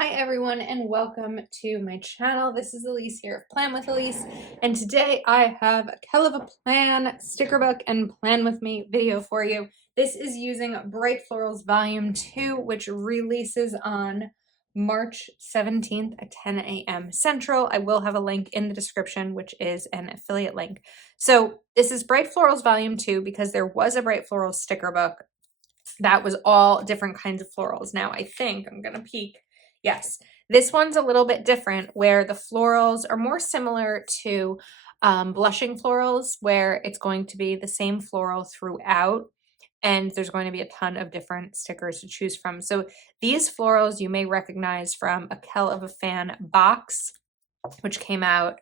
Hi everyone and welcome to my channel. This is Elise here of Plan with Elise, and today I have a Hell of a Plan sticker book and Plan with Me video for you. This is using Bright Florals Volume 2, which releases on March 17th at 10 a.m. Central. I will have a link in the description, which is an affiliate link. So this is Bright Florals Volume 2 because there was a Bright Florals sticker book that was all different kinds of florals. Now I think, I'm gonna peek, yes, this one's a little bit different where the florals are more similar to blushing florals, where it's going to be the same floral throughout and there's going to be a ton of different stickers to choose from. So these florals you may recognize from a Hell of a Fan box, which came out,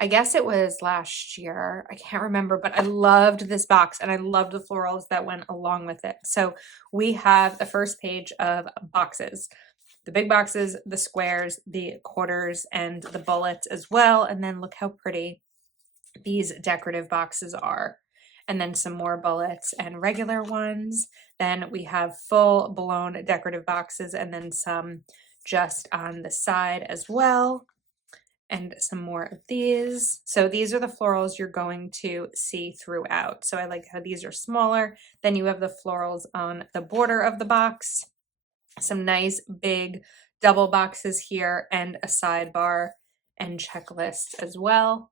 I guess it was last year. I can't remember, but I loved this box and I loved the florals that went along with it. So we have the first page of boxes. The big boxes, the squares, the quarters, and the bullets as well. And then look how pretty these decorative boxes are. And then some more bullets and regular ones. Then we have full blown decorative boxes and then some just on the side as well. And some more of these. So these are the florals you're going to see throughout. So I like how these are smaller. Then you have the florals on the border of the box. Some nice big double boxes here and a sidebar and checklist as well.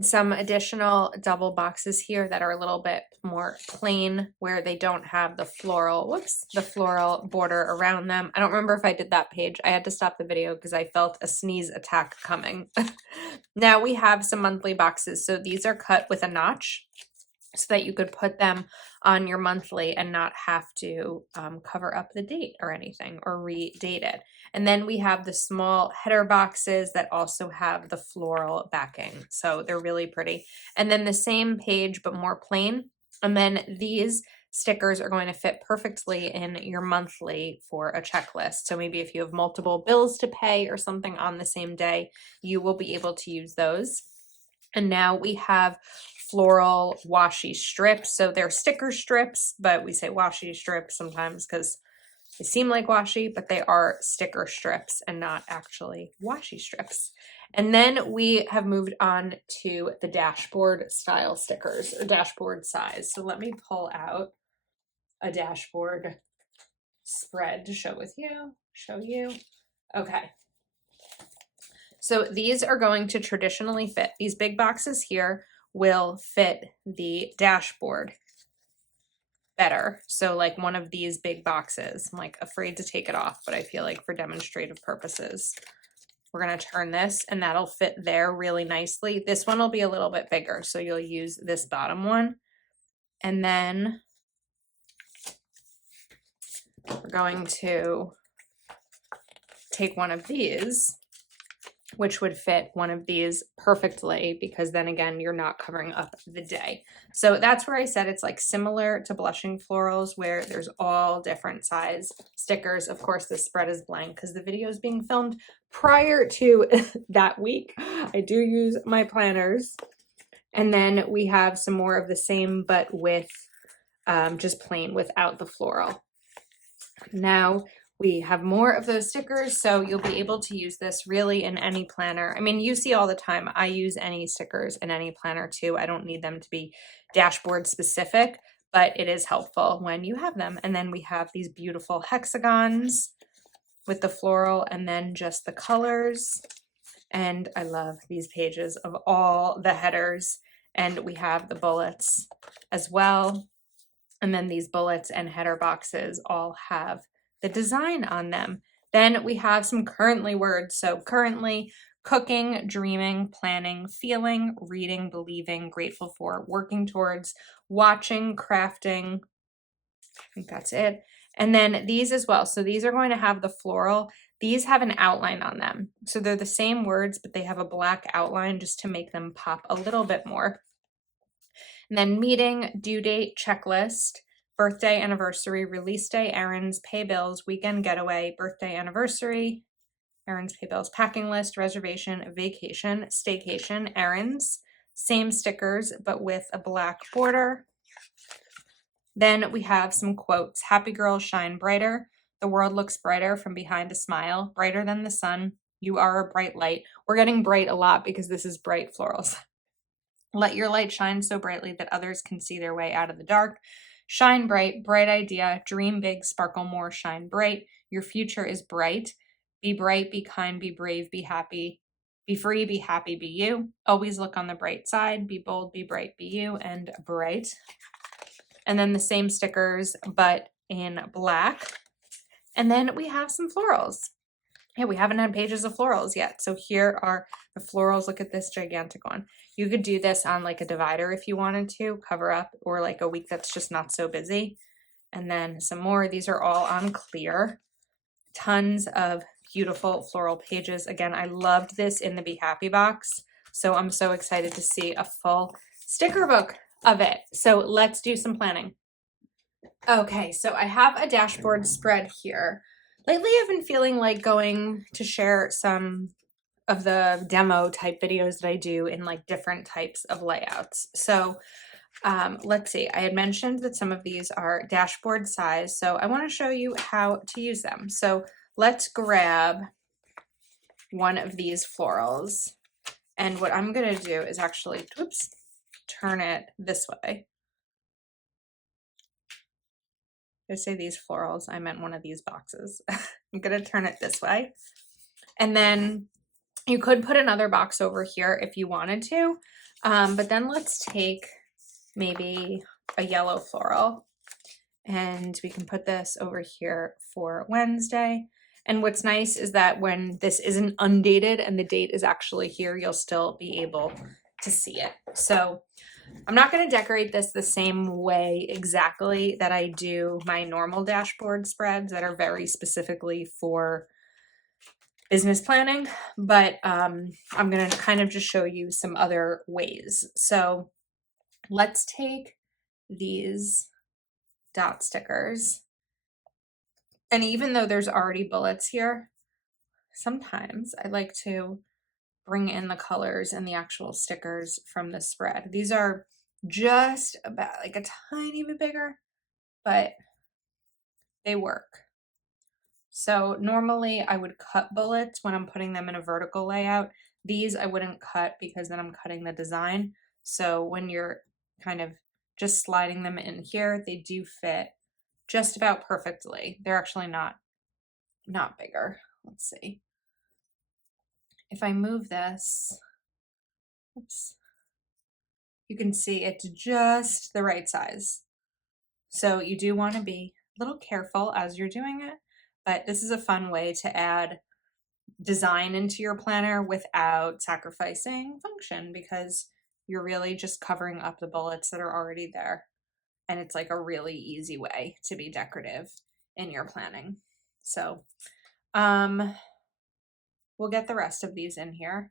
Some additional double boxes here that are a little bit more plain, where they don't have the floral, the floral border around them. I don't remember if I did that page. I had to stop the video because I felt a sneeze attack coming. Now we have some monthly boxes. So these are cut with a notch so that you could put them on your monthly and not have to cover up the date or anything or redate it. And then we have the small header boxes that also have the floral backing. So they're really pretty. And then the same page, but more plain. And then these stickers are going to fit perfectly in your monthly for a checklist. So maybe if you have multiple bills to pay or something on the same day, you will be able to use those. And now we have floral washi strips. So they're sticker strips, but we say washi strips sometimes because they seem like washi, but they are sticker strips and not actually washi strips. And then we have moved on to the dashboard style stickers or dashboard size. So let me pull out a dashboard spread to show you. Okay. So these are going to traditionally fit. These big boxes here will fit the dashboard better. So like one of these big boxes, I'm like afraid to take it off, but I feel like for demonstrative purposes, we're going to turn this and that'll fit there really nicely. This one will be a little bit bigger. So you'll use this bottom one. And then we're going to take one of these, which would fit one of these perfectly, because then again, you're not covering up the day. So that's where I said it's like similar to blushing florals, where there's all different size stickers. Of course, this spread is blank because the video is being filmed prior to that week. I do use my planners. And then we have some more of the same, but with just plain without the floral. Now, we have more of those stickers, so you'll be able to use this really in any planner. I mean, you see all the time, I use any stickers in any planner too. I don't need them to be dashboard specific, but it is helpful when you have them. And then we have these beautiful hexagons with the floral and then just the colors. And I love these pages of all the headers. And we have the bullets as well. And then these bullets and header boxes all have the design on them. Then we have some currently words. So currently, cooking, dreaming, planning, feeling, reading, believing, grateful for, working towards, watching, crafting. I think that's it. And then these as well. So these are going to have the floral. These have an outline on them. So they're the same words, but they have a black outline just to make them pop a little bit more. And then meeting, due date, checklist, birthday, anniversary, release day, errands, pay bills, weekend getaway, birthday, anniversary, errands, pay bills, packing list, reservation, vacation, staycation, errands, same stickers, but with a black border. Then we have some quotes. Happy girls shine brighter. The world looks brighter from behind a smile, brighter than the sun. You are a bright light. We're getting bright a lot because this is bright florals. Let your light shine so brightly that others can see their way out of the dark. Shine bright, bright idea. Dream big, sparkle more, shine bright. Your future is bright. Be bright, be kind, be brave, be happy. Be free, be happy, be you. Always look on the bright side. Be bold, be bright, be you, and bright. And then the same stickers, but in black. And then we have some florals. Yeah, we haven't had pages of florals yet. So here are the florals. Look at this gigantic one. You could do this on like a divider if you wanted to, cover up, or like a week that's just not so busy. And then some more. These are all on clear. Tons of beautiful floral pages. Again, I loved this in the Be Happy box. So I'm so excited to see a full sticker book of it. So let's do some planning. Okay, so I have a dashboard spread here. Lately, I've been feeling like going to share some of the demo type videos that I do in like different types of layouts. So let's see, I had mentioned that some of these are dashboard size. So I want to show you how to use them. So let's grab one of these florals. And what I'm going to do is actually, oops, turn it this way. I say these florals, I meant one of these boxes. I'm gonna turn it this way. And then you could put another box over here if you wanted to, but then let's take maybe a yellow floral and we can put this over here for Wednesday. And what's nice is that when this isn't undated and the date is actually here, you'll still be able to see it. So I'm not going to decorate this the same way exactly that I do my normal dashboard spreads that are very specifically for business planning, but I'm going to kind of just show you some other ways. So let's take these dot stickers, and even though there's already bullets here, sometimes I like to bring in the colors and the actual stickers from the spread. These are just about like a tiny bit bigger, but they work. So normally I would cut bullets when I'm putting them in a vertical layout. These I wouldn't cut because then I'm cutting the design. So when you're kind of just sliding them in here, they do fit just about perfectly. They're actually not bigger. Let's see. If I move this, oops, you can see it's just the right size. So you do want to be a little careful as you're doing it, but this is a fun way to add design into your planner without sacrificing function, because you're really just covering up the bullets that are already there. And it's like a really easy way to be decorative in your planning. So we'll get the rest of these in here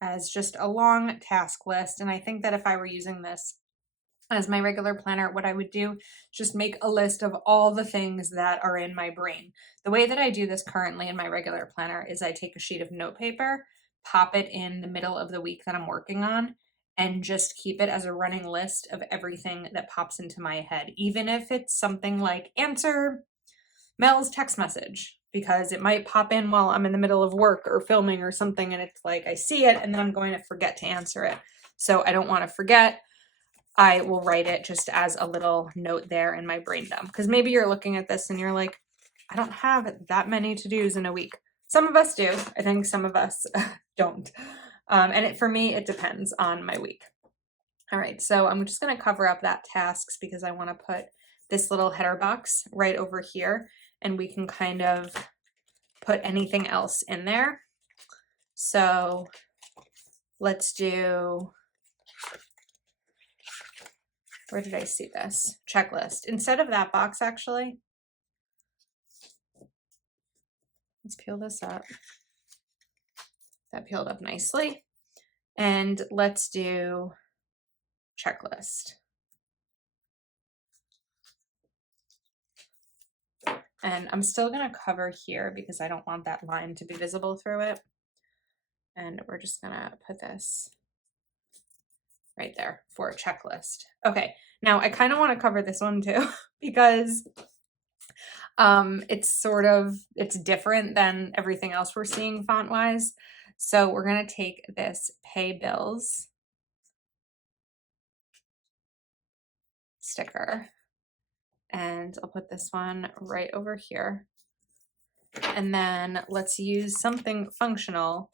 as just a long task list. And I think that if I were using this as my regular planner, what I would do is just make a list of all the things that are in my brain. The way that I do this currently in my regular planner is I take a sheet of note paper, pop it in the middle of the week that I'm working on, and just keep it as a running list of everything that pops into my head, even if it's something like answer Mel's text message, because it might pop in while I'm in the middle of work or filming or something, and it's like I see it and then I'm going to forget to answer it. So I don't want to forget. I will write it just as a little note there in my brain dump, because maybe you're looking at this and you're like, I don't have that many to-dos in a week. Some of us do. I think some of us don't. And for me, it depends on my week. All right, so I'm just going to cover up that tasks because I want to put this little header box right over here, and we can kind of put anything else in there. So let's do, where did I see this? Checklist. Instead of that box, actually, let's peel this up. That peeled up nicely. And let's do checklist. And I'm still going to cover here because I don't want that line to be visible through it. And we're just going to put this right there for a checklist. Okay, now I kind of want to cover this one too because It's different than everything else we're seeing font wise. So we're going to take this pay bills sticker and I'll put this one right over here. And then let's use something functional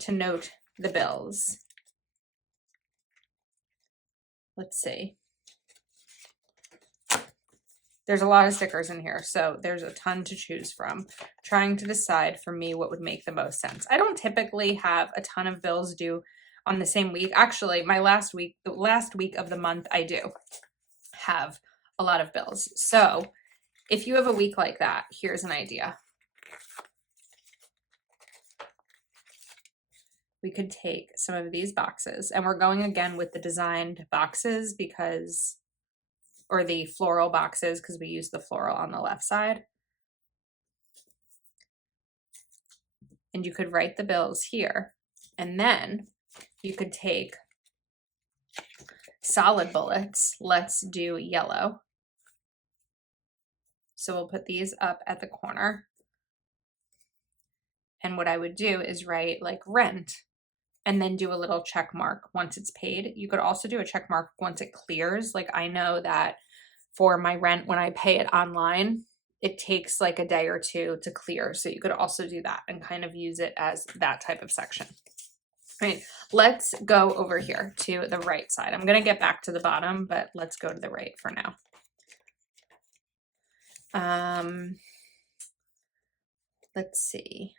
to note the bills. Let's see. There's a lot of stickers in here, so there's a ton to choose from. Trying to decide for me what would make the most sense. I don't typically have a ton of bills due on the same week. Actually, the last week of the month, I do have a lot of bills. So if you have a week like that, here's an idea. We could take some of these boxes, and we're going again with the designed boxes because, or the floral boxes, because we use the floral on the left side. And you could write the bills here, and then you could take solid bullets. Let's do yellow. So we'll put these up at the corner. And what I would do is write like rent and then do a little check mark once it's paid. You could also do a check mark once it clears. Like I know that for my rent, when I pay it online, it takes like a day or two to clear. So you could also do that and kind of use it as that type of section. All right, let's go over here to the right side. I'm going to get back to the bottom, but let's go to the right for now. Let's see.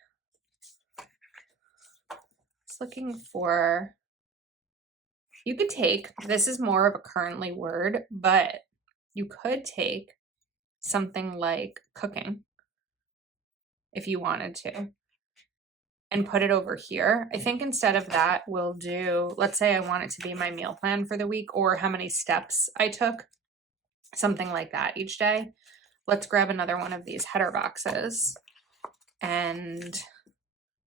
Looking for, you could take, this is more of a currently word, but you could take something like cooking if you wanted to and put it over here. I think instead of that, we'll do, let's say I want it to be my meal plan for the week or how many steps I took, something like that each day. Let's grab another one of these header boxes and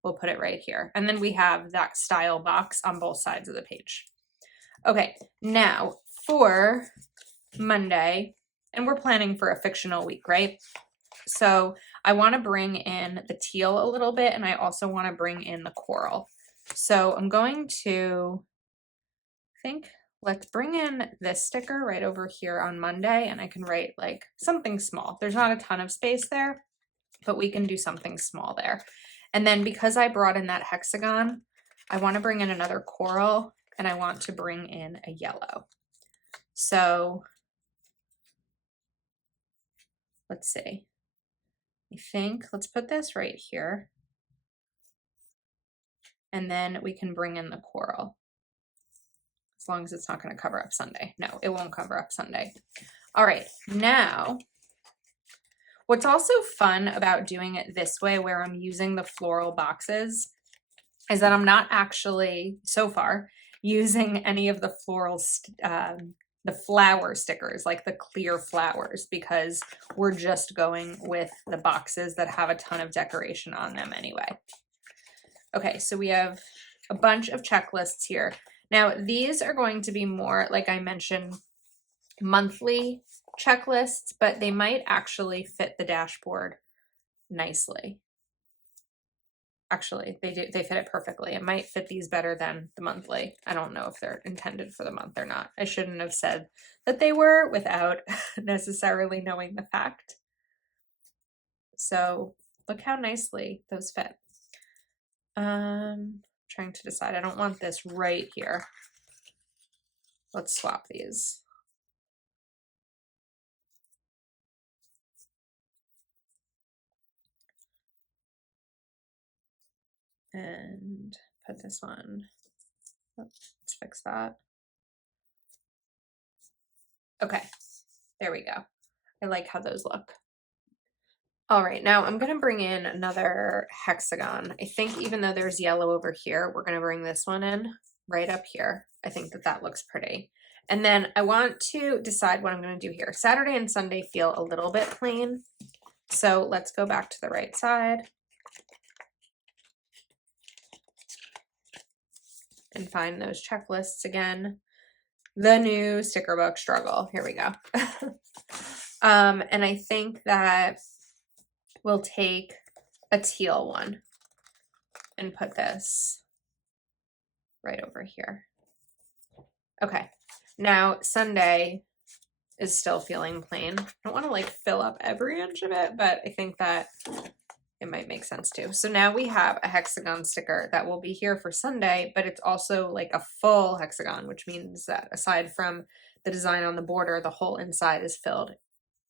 we'll put it right here. And then we have that style box on both sides of the page. Okay, now for Monday, and we're planning for a fictional week, right? So I want to bring in the teal a little bit, and I also want to bring in the coral. So I'm going to let's bring in this sticker right over here on Monday, and I can write like something small. There's not a ton of space there, but we can do something small there. And then because I brought in that hexagon, I want to bring in another coral and I want to bring in a yellow. So let's see. Let's put this right here. And then we can bring in the coral. As long as it's not going to cover up Sunday. No, it won't cover up Sunday. All right, now what's also fun about doing it this way where I'm using the floral boxes is that I'm not actually, so far, using any of the the flower stickers, like the clear flowers, because we're just going with the boxes that have a ton of decoration on them anyway. Okay, so we have a bunch of checklists here. Now, these are going to be more, like I mentioned, monthly checklists, but they might actually fit the dashboard nicely. Actually, they fit it perfectly. It might fit these better than the monthly. I don't know if they're intended for the month or not. I shouldn't have said that they were without necessarily knowing the fact. So look how nicely those fit. Trying to decide. I don't want this right here. Let's swap these. And put this one. Let's fix that. Okay, there we go. I like how those look. All right, now I'm going to bring in another hexagon. I think even though there's yellow over here, we're going to bring this one in right up here. I think that looks pretty. And then I want to decide what I'm going to do here. Saturday and Sunday feel a little bit plain. So let's go back to the right side and find those checklists again. The new sticker book struggle. Here we go. And I think that we'll take a teal one and put this right over here. Okay, now Sunday is still feeling plain. I don't want to like fill up every inch of it, but I think that it might make sense too. So now we have a hexagon sticker that will be here for Sunday, but it's also like a full hexagon, which means that aside from the design on the border, the whole inside is filled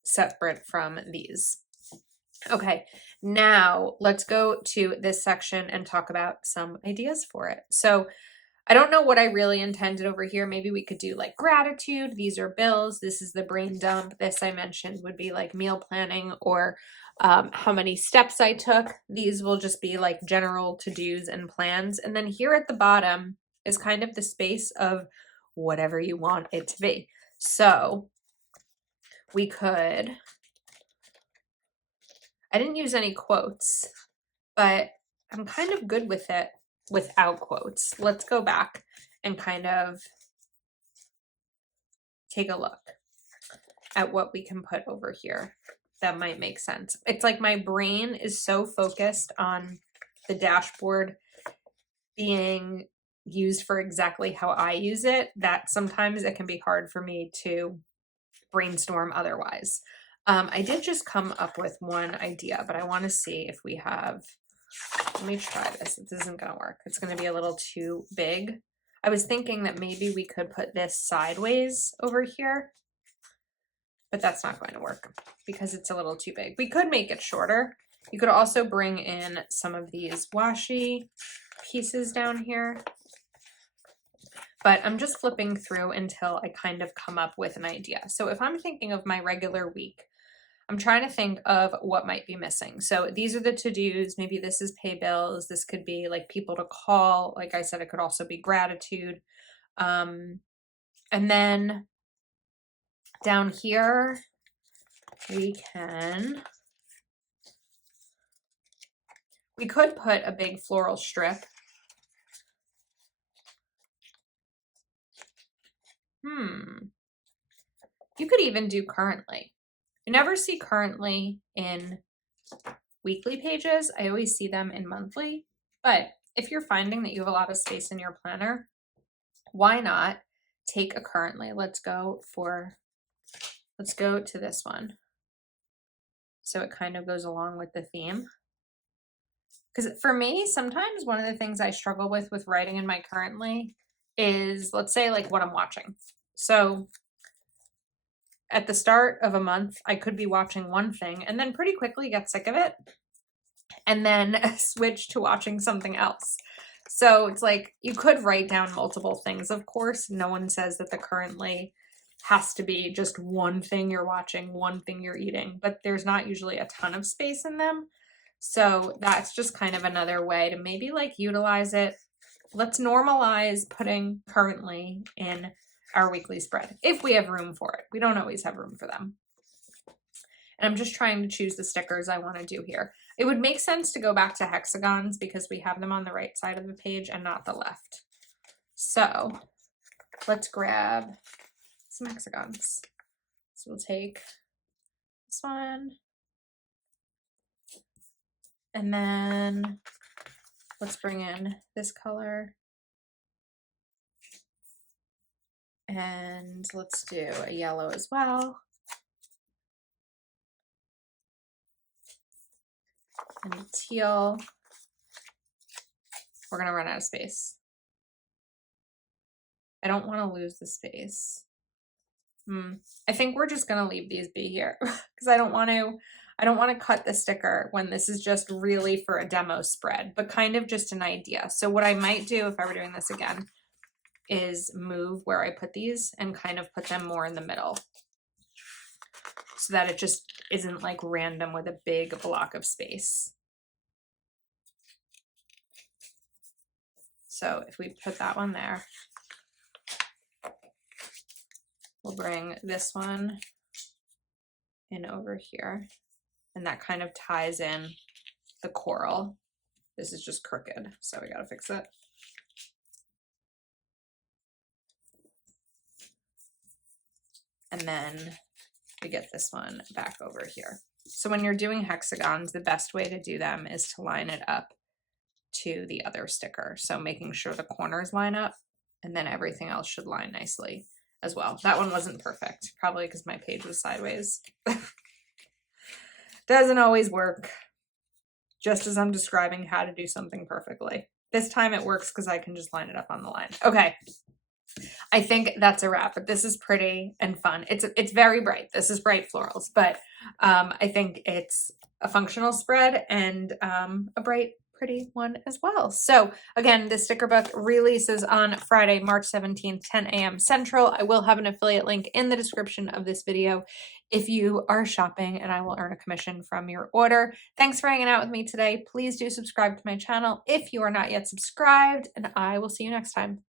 separate from these. Okay, now let's go to this section and talk about some ideas for it. So I don't know what I really intended over here. Maybe we could do like gratitude. These are bills. This is the brain dump. This I mentioned would be like meal planning or how many steps I took. These will just be like general to-dos and plans. And then here at the bottom is kind of the space of whatever you want it to be. So we could, I didn't use any quotes, but I'm kind of good with it without quotes. Let's go back and kind of take a look at what we can put over here that might make sense. It's like my brain is so focused on the dashboard being used for exactly how I use it that sometimes it can be hard for me to brainstorm otherwise. I did just come up with one idea, but I want to see if we have, let me try this. This isn't going to work. It's going to be a little too big. I was thinking that maybe we could put this sideways over here, but that's not going to work because it's a little too big. We could make it shorter. You could also bring in some of these washi pieces down here, but I'm just flipping through until I kind of come up with an idea. So if I'm thinking of my regular week, I'm trying to think of what might be missing. So these are the to-dos. Maybe this is pay bills. This could be like people to call. Like I said, it could also be gratitude. And then down here, we could put a big floral strip. You could even do currently. I never see currently in weekly pages. I always see them in monthly. But if you're finding that you have a lot of space in your planner, why not take a currently? Let's go to this one. So it kind of goes along with the theme. Because for me, sometimes one of the things I struggle with writing in my currently is, let's say, like what I'm watching. So at the start of a month, I could be watching one thing and then pretty quickly get sick of it and then switch to watching something else. So it's like you could write down multiple things, of course. No one says that the currently has to be just one thing you're watching, one thing you're eating, but there's not usually a ton of space in them. So that's just kind of another way to maybe like utilize it. Let's normalize putting currently in our weekly spread if we have room for it. We don't always have room for them. And I'm just trying to choose the stickers I want to do here. It would make sense to go back to hexagons because we have them on the right side of the page and not the left. So let's grab some hexagons. So we'll take this one. And then let's bring in this color. And let's do a yellow as well. And a teal. We're going to run out of space. I don't want to lose the space. I think we're just going to leave these be here because I don't want to cut the sticker when this is just really for a demo spread, but kind of just an idea. So what I might do if I were doing this again is move where I put these and kind of put them more in the middle so that it just isn't like random with a big block of space. So if we put that one there, we'll bring this one in over here, and that kind of ties in the coral. This is just crooked, so we gotta fix it. And then we get this one back over here. So when you're doing hexagons, the best way to do them is to line it up to the other sticker. So making sure the corners line up, and then everything else should line nicely as well. That one wasn't perfect, probably because my page was sideways. Doesn't always work, just as I'm describing how to do something perfectly. This time it works because I can just line it up on the line. Okay, I think that's a wrap, but this is pretty and fun. It's very bright. This is bright florals, but I think it's a functional spread and a bright, pretty one as well. So again, the sticker book releases on Friday, March 17th, 10 a.m. Central. I will have an affiliate link in the description of this video if you are shopping, and I will earn a commission from your order. Thanks for hanging out with me today. Please do subscribe to my channel if you are not yet subscribed, and I will see you next time.